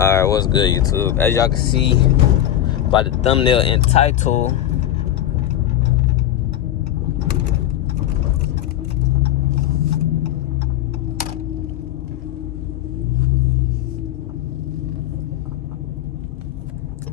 Alright, what's good, YouTube? As y'all can see by the thumbnail and title,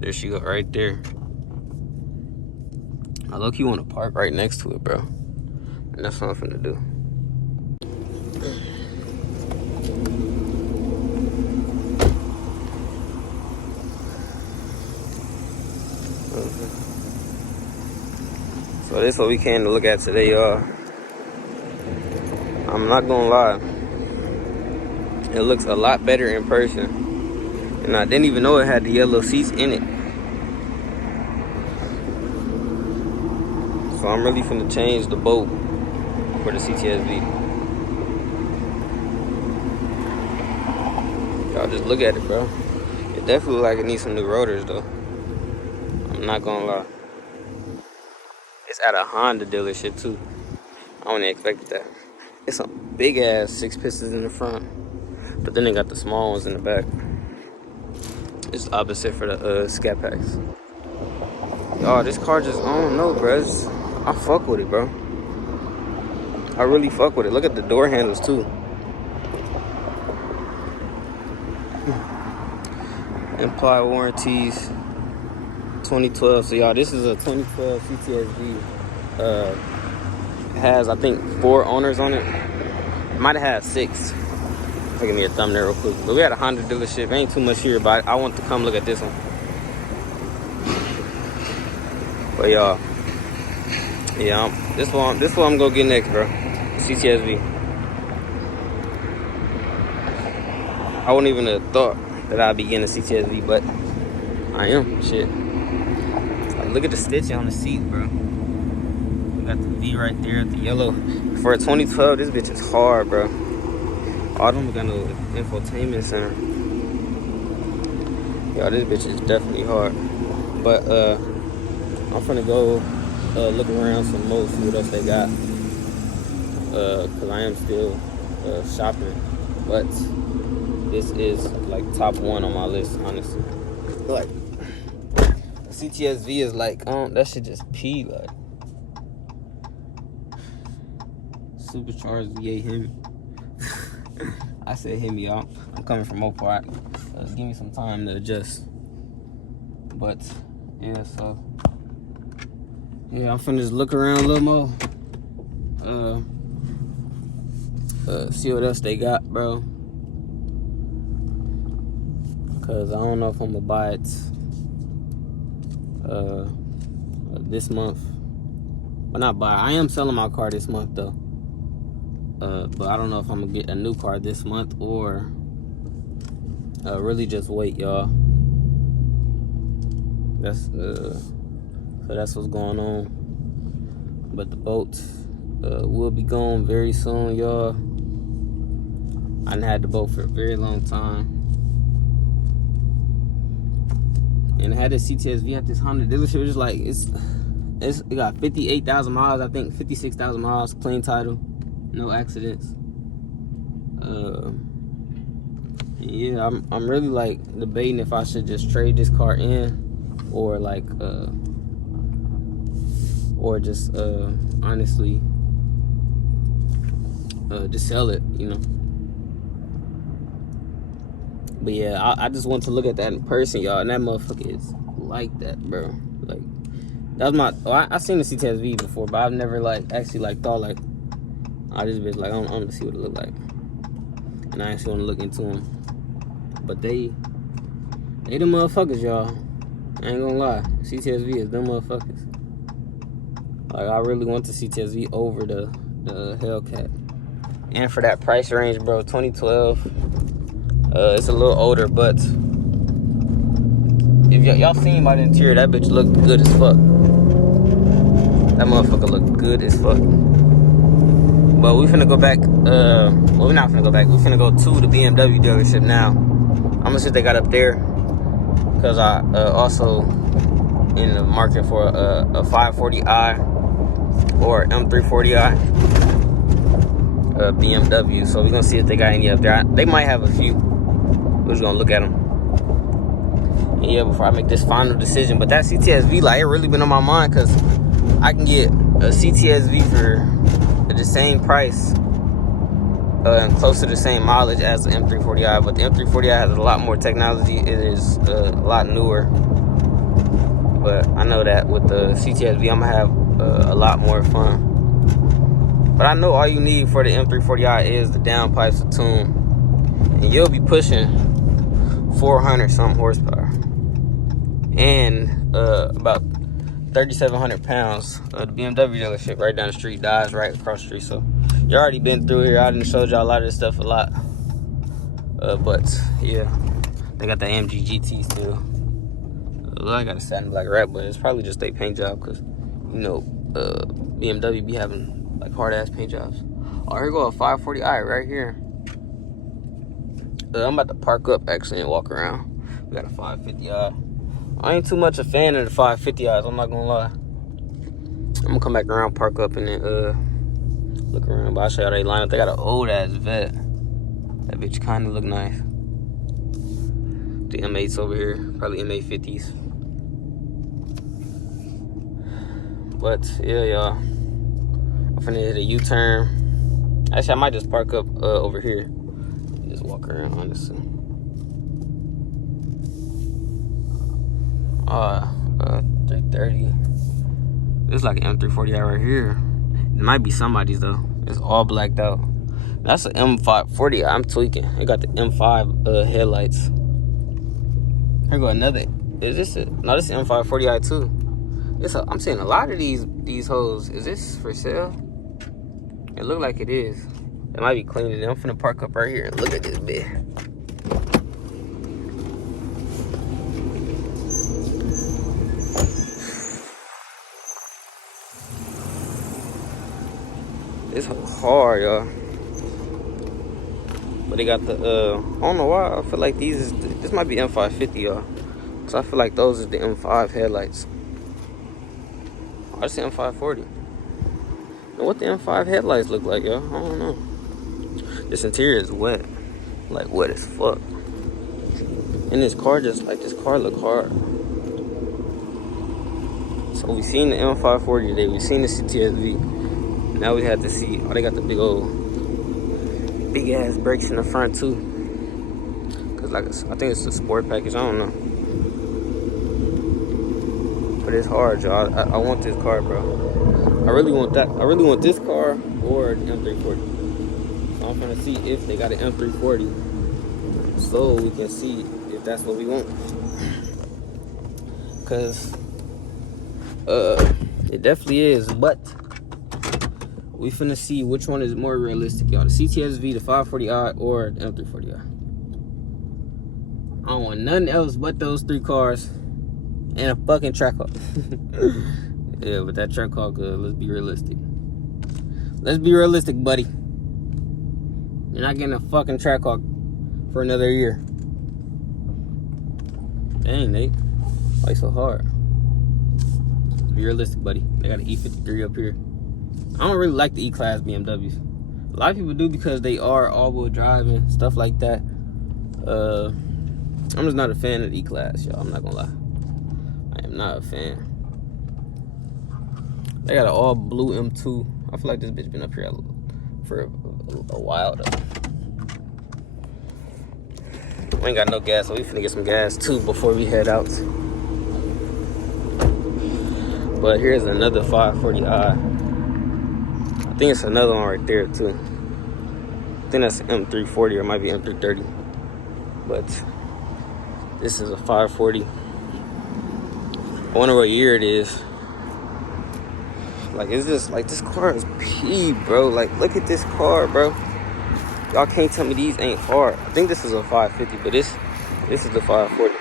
there she go right there. I low-key want to park right next to it, bro. And that's what I'm finna do. So this is what we came to look at today, y'all. I'm not gonna lie, it looks a lot better in person, and I didn't even know it had the yellow seats in it. So I'm really finna change the boat for the CTS-V. Y'all just look at it, bro. It definitely look like it needs some new rotors, though. I'm not gonna lie. It's at a Honda dealership too. I wouldn't expect that. It's some big ass 6 pistons in the front, but then they got the small ones in the back. It's the opposite for the scat packs. Y'all, this car just, I don't know, bro. I fuck with it, bro. I really fuck with it. Look at the door handles too. Implied warranties. 2012. So y'all, this is a 2012 CTS-V. It has, I think, 4 owners on it. It might have had 6. Give me a thumbnail real quick. But we had a Honda dealership. Ain't too much here, but I want to come look at this one. But y'all, yeah, this one I'm gonna get next, bro. CTS-V. I wouldn't even have thought that I'd be getting a CTS-V, but I am. Shit. Look at the stitching on the seat, bro. We got the V right there, the yellow. For a 2012, this bitch is hard, bro. All of them got no infotainment center. Y'all, this bitch is definitely hard. But I'm finna go look around some more, see what else they got. Cause I am still shopping. But this is like top 1 on my list, honestly. Like, CTS-V is like, that shit just pee, like. Supercharged V8 Hemi. I said Hemi, y'all. I'm coming from Mopar. Give me some time to adjust. But, yeah, so. Yeah, I'm finna just look around a little more. See what else they got, bro. Cause I don't know if I'm gonna buy it this month. Well, not buy. I am selling my car this month though. But I don't know if I'm gonna get a new car this month or really just wait, y'all. That's so that's what's going on. But the boat will be gone very soon, y'all. I done had the boat for a very long time. And I had this CTS-V at this Honda dealership. It was like, it got 58,000 miles, I think 56,000 miles, clean title, no accidents. Yeah, I'm really like debating if I should just trade this car in or like or just honestly just sell it, you know. But yeah, I just want to look at that in person, y'all, and that motherfucker is like that, bro. Like, that was my, I seen the CTS-V before, but I've never like actually like thought like, I just been like, I'm gonna see what it look like, and I actually want to look into them. But they the motherfuckers, y'all. I ain't gonna lie, CTS-V is them motherfuckers. Like, I really want the CTS-V over the Hellcat, and for that price range, bro, 2012. It's a little older, but if y'all seen by the interior, that bitch look good as fuck. That motherfucker look good as fuck. But we finna go back. Well, we're not finna go back. We finna go to the BMW dealership now. I'm gonna see what they got up there, cause I also in the market for a 540i or M340i BMW. So we're gonna see if they got any up there. They might have a few. We're just gonna look at them. Yeah, before I make this final decision. But that CTS-V, like, it really been on my mind, because I can get a CTS-V for the same price and close to the same mileage as the M340i. But the M340i has a lot more technology. It is a lot newer. But I know that with the CTS-V, I'm going to have a lot more fun. But I know all you need for the M340i is the downpipes to tune. And you'll be pushing 400 something horsepower. And about 3,700 pounds. The BMW dealership right down the street, dies right across the street. So you already been through here. I done showed y'all a lot of this stuff a lot. But yeah, they got the AMG GT still. I got a satin black wrap, but it's probably just a paint job, because you know BMW be having like hard ass paint jobs. Oh, here go a 540i right here. I'm about to park up actually and walk around. We got a 550i. I ain't too much a fan of the 550i's, I'm not gonna lie. I'm gonna come back around, park up, and then look around. But I'll show y'all they line up. They got an old ass vet. That bitch kinda look nice. The M8s over here, probably M850s. But yeah, y'all, I'm finna hit a U-turn. Actually, I might just park up over here. Just walk around, honestly. 330. This is like an M340i right here. It might be somebody's though. It's all blacked out. That's an M540i. I'm tweaking. It got the M5 headlights. Here go another. Is this it? No, this is M540i too. I'm seeing a lot of these hoes. Is this for sale? It look like it is. It might be cleaning. I'm finna park up right here and look at this bit. This whole hard, y'all. But they got the I don't know why I feel like this might be M550, y'all. Cause I feel like those is the M5 headlights. Oh, that's the M540. Now what the M5 headlights look like, y'all? I don't know. This interior is wet. Like wet as fuck. And this car just like this car look hard. So we seen the M540 today, we seen the CTS-V. Now we had to see, oh, they got the big ass brakes in the front too. Cause like I think it's the sport package, I don't know. But it's hard, y'all. I want this car, bro. I really want that. I really want this car or the M340. So I'm gonna see if they got an M340, so we can see if that's what we want. Cause it definitely is, but we finna see which one is more realistic, y'all. The CTS-V, the 540i, or the M340i. I don't want nothing else but those three cars and a fucking track hawk. Yeah, but that track hawk, let's be realistic. Let's be realistic, buddy. You're not getting a fucking track hawk for another year. Dang, Nate. Why so hard? Let's be realistic, buddy. They got an E53 up here. I don't really like the E-Class BMWs. A lot of people do because they are all-wheel drive and stuff like that. I'm just not a fan of the E-Class, y'all. I'm not gonna lie. I am not a fan. They got an all-blue M2. I feel like this bitch been up here for a while, though. We ain't got no gas, so we finna get some gas, too, before we head out. But here's another 540i. I think it's another one right there too. I think that's M340 or it might be M330. But this is a 540. I wonder what year it is. Like, it's just like this car is P, bro. Like, look at this car, bro. Y'all can't tell me these ain't hard. I think this is a 550, but this is the 540.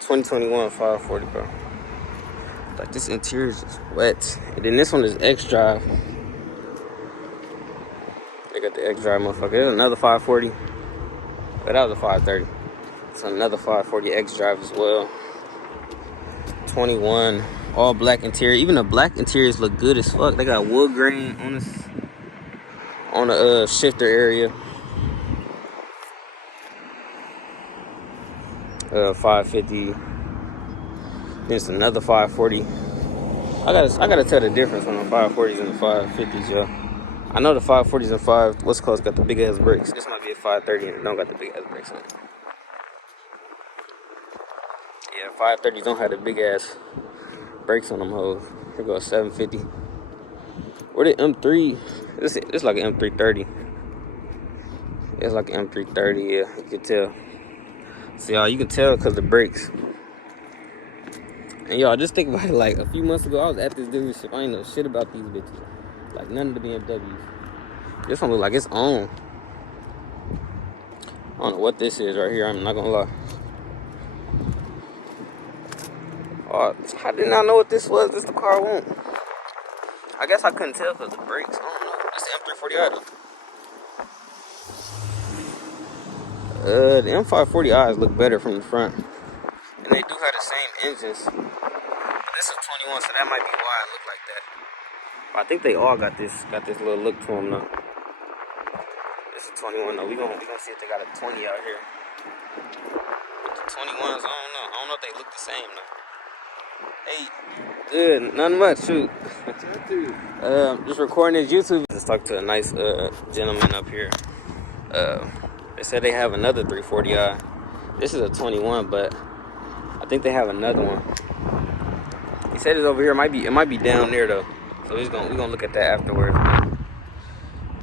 2021 540, bro. Like, this interior is just wet. And then this one is X-Drive. They got the X-Drive motherfucker. There's another 540. But that was a 530. It's another 540 X-Drive as well. 21. All black interior. Even the black interiors look good as fuck. They got wood grain on the shifter area. 550. Then it's another 540. I gotta tell the difference on the 540s and the 550s, y'all. I know the 540s and what's called got the big ass brakes. This might be a 530 and it don't got the big ass brakes on it. Yeah, 530s don't have the big ass brakes on them hoes. Here goes 750. Or the M3. It's like an M330. It's like an M330, yeah, you can tell. So y'all, you can tell because the brakes. And y'all, just think about it, like a few months ago, I was at this dealership. I ain't know shit about these bitches. Like none of the BMWs. This one look like it's on. I don't know what this is right here, I'm not gonna lie. Oh, I did not know what this was. This the car I want. I guess I couldn't tell because the brakes. I don't know. It's the M340i though. The M540i's look better from the front. And they do have the same engines. But this is a 21, so that might be why it look like that. But I think they all got this little look to them now. This is a 21 though. We gonna see if they got a 20 out here. But the 21s, I don't know. I don't know if they look the same though. Hey, good, nothing much, shoot. Just recording this YouTube. Just talked to a nice gentleman up here. They said they have another 340i. This is a 21, but I think they have another one. He said it's over here. It might be down there though. So we're gonna look at that afterwards.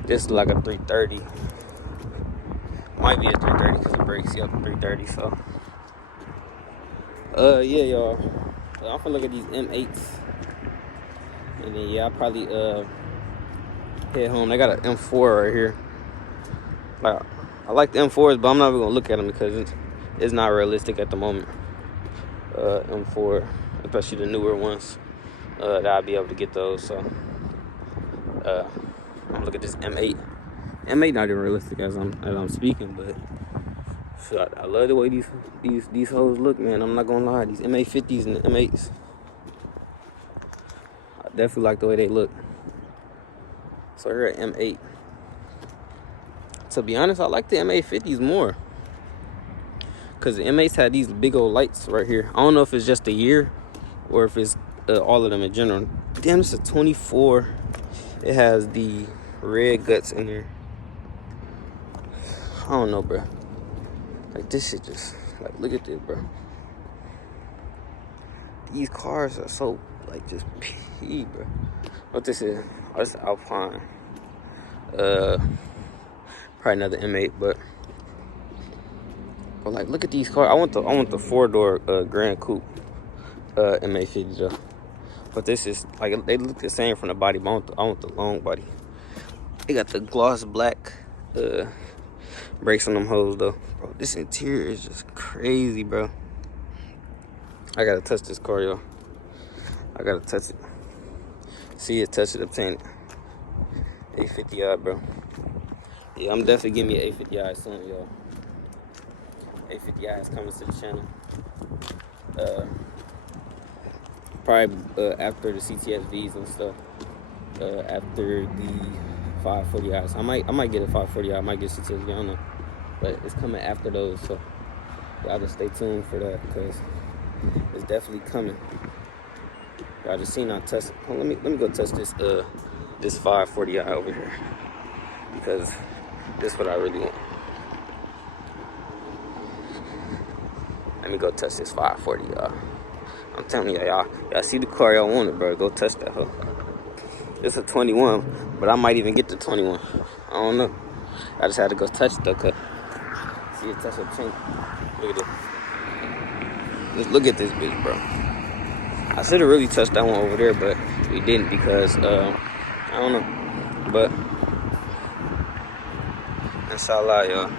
This is like a 330. Might be a 330 because the brakes. Yep, 330. So, yeah, y'all. I'm gonna look at these M8s, and then yeah, I'll probably head home. They got an M4 right here. Like I like the M4s, but I'm not even gonna look at them because it's not realistic at the moment. M4, especially the newer ones, that I'll be able to get those. So I'm gonna look at this M8. M8 not even realistic as I'm speaking, but so I love the way these hoes look, man. I'm not gonna lie, these M850s and the M8s. I definitely like the way they look. So here at M8. To be honest, I like the M850s more. Cause the M8s had these big old lights right here. I don't know if it's just a year or if it's all of them in general. Damn, it's a 24. It has the red guts in here. I don't know, bro. Like this shit just, like, look at this, bro. These cars are so, like, just pee, bro. What this is? Oh, this is Alpine. Probably another M8, but like, look at these cars. I want the 4-door Grand Coupe M850 though. But this is like, they look the same from the body, but I want the long body. They got the gloss black brakes on them hoes though. Bro, this interior is just crazy, bro. I gotta touch this car, y'all. I gotta touch it. See it, touch it, obtain it. 850i, bro. Yeah, I'm definitely getting me an 850i soon, y'all. 850i is coming to the channel. Probably after the CTS-Vs and stuff. After the 540i's. I might get a 540i. I might get CTS-V, I don't know. But it's coming after those, so y'all just stay tuned for that because it's definitely coming. Y'all just seen I touch it. Let me go touch this 540i over here because this is what I really want. Let me go touch this 540, y'all. I'm telling y'all see the car y'all wanted, bro. Go touch that hoe. It's a 21, but I might even get the 21. I don't know. I just had to go touch it though, cause see it touch the chain. Look at this. Just look at this bitch, bro. I should have really touched that one over there, but we didn't because I don't know. But inshallah, y'all.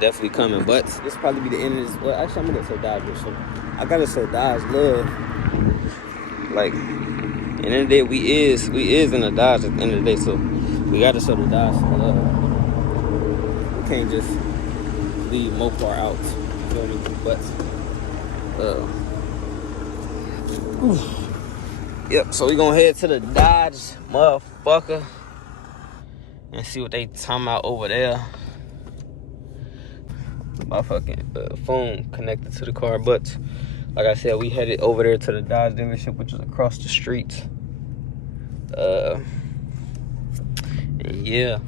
Definitely coming, but this probably be the end of this. Well, actually, I'm gonna show Dodge this. So I gotta show Dodge love. Like, at the end of the day, we is in a Dodge at the end of the day, so we gotta show the Dodge some love. We can't just leave Mopar out. You know what I mean? But yep. So we gonna head to the Dodge, motherfucker, and see what they talking about over there. my fucking phone connected to the car. But like I said, we headed over there to the Dodge dealership, which is across the street. And yeah.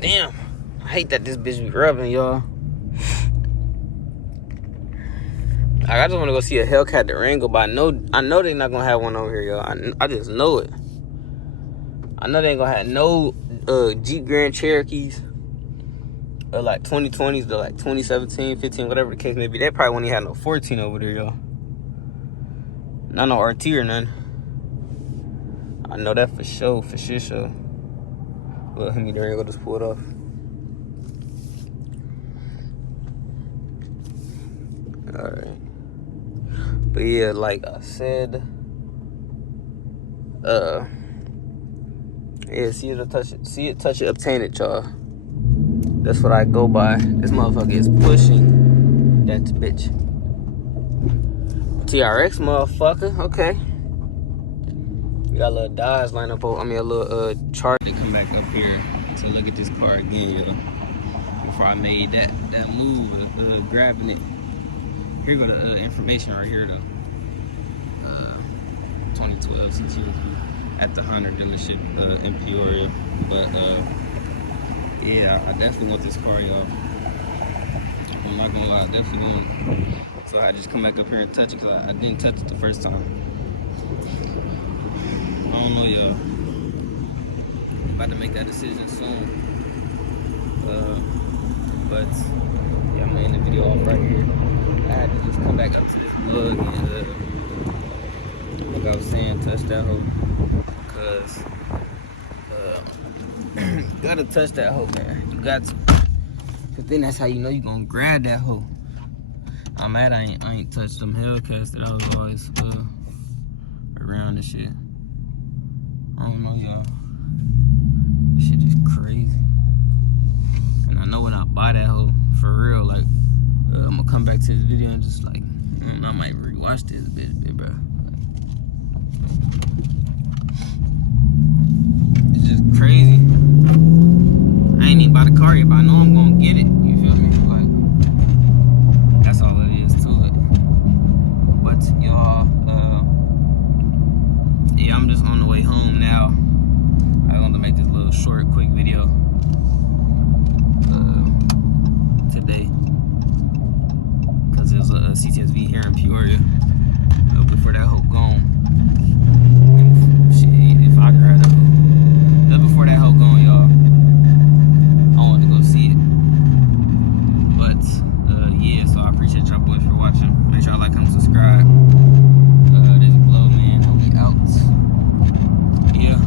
Damn. I hate that this bitch be rubbing, y'all. I just want to go see a Hellcat Durango, but I know they're not gonna have one over here, y'all. I just know it. I know they ain't gonna have no Jeep Grand Cherokees, or like 2020s, or like 2017, 15, whatever the case may be. They probably won't even have no 14 over there, y'all. Not no RT or none. I know that for sure, for sure. Well, Hemi Durango just pulled off. Alright. But yeah, like I said, yeah, see it, touch it, obtain it, y'all. That's what I go by. This motherfucker is pushing that bitch. TRX, motherfucker. Okay. We got a little Dodge line up. I mean, a little chart. They come back up here to look at this car again, yo. Before I made that move, grabbing it. Here go the information right here, though. 2012 CTS-V at the Hendrick dealership in Peoria. But yeah, I definitely want this car, y'all. I'm not gonna lie, I definitely want it. So I just come back up here and touch it, because I didn't touch it the first time. I don't know, y'all. About to make that decision soon. But yeah, I'm gonna end the video off right here. I had to just come back up to this plug and like I was saying, touch that hoe, because you gotta touch that hoe, man. You got to, because then that's how you know you gonna grab that hoe. I'm mad I ain't touched them Hellcats that I was always around and shit. I don't know, y'all. This shit is crazy. And I know when I buy that hoe, for real, like, I'm gonna come back to this video and just like, I might rewatch this bitch, bro. It's just crazy. I ain't even buy the car yet, but I know I'm gonna get it. You feel me? Like, that's all it is to it. But y'all, yeah, I'm just on the way home now. I wanted to make this little short, quick video today. There's a CTS-V here in Peoria. Before that hoe gone. And shit, if I grab that hoe. Before that hoe gone, y'all. I want to go see it. But yeah, so I appreciate y'all boys for watching. Make sure y'all like, comment, subscribe. This is Blow, man. We out. Yeah.